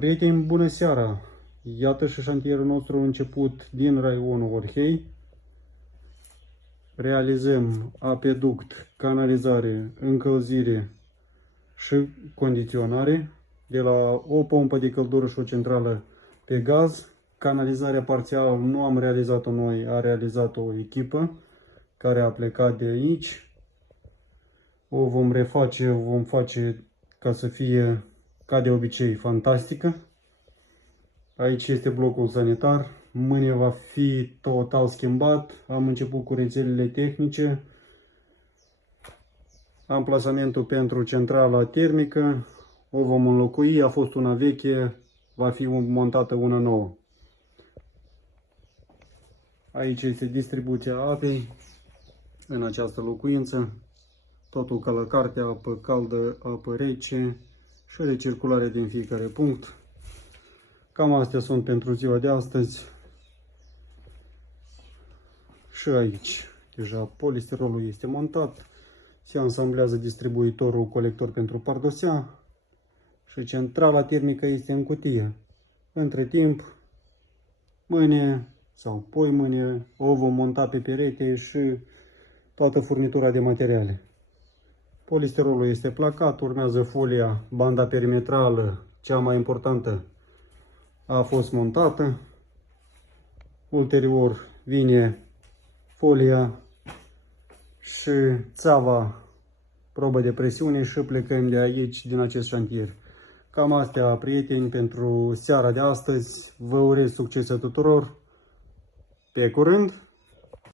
Prieteni, bună seara! Iată și șantierul nostru început din raionul Orhei. Realizăm apeduct, canalizare, încălzire și condiționare de la o pompă de căldură și o centrală pe gaz. Canalizarea parțială nu am realizat-o noi, a realizat-o o echipă care a plecat de aici. O vom reface, o vom face ca să fie, ca de obicei, fantastică. Aici este blocul sanitar. Mâine va fi total schimbat. Am început cu rețelele tehnice. Amplasamentul pentru centrala termică. O vom înlocui. A fost una veche. Va fi montată una nouă. Aici este distribuția apei în această locuință. Totul ca la carte, apă caldă, apă rece și recirculare din fiecare punct. Cam astea sunt pentru ziua de astăzi. Și aici deja polistirolul este montat. Se ansamblează distribuitorul colector pentru pardosea și centrala termică este în cutie. Între timp, mâine sau poimâine o vom monta pe perete și toată furnitura de materiale. Polistirolul este placat, urmează folia, banda perimetrală, cea mai importantă, a fost montată. Ulterior vine folia și țeava, probă de presiune și plecăm de aici, din acest șantier. Cam astea, prieteni, pentru seara de astăzi. Vă urez succes tuturor. Pe curând!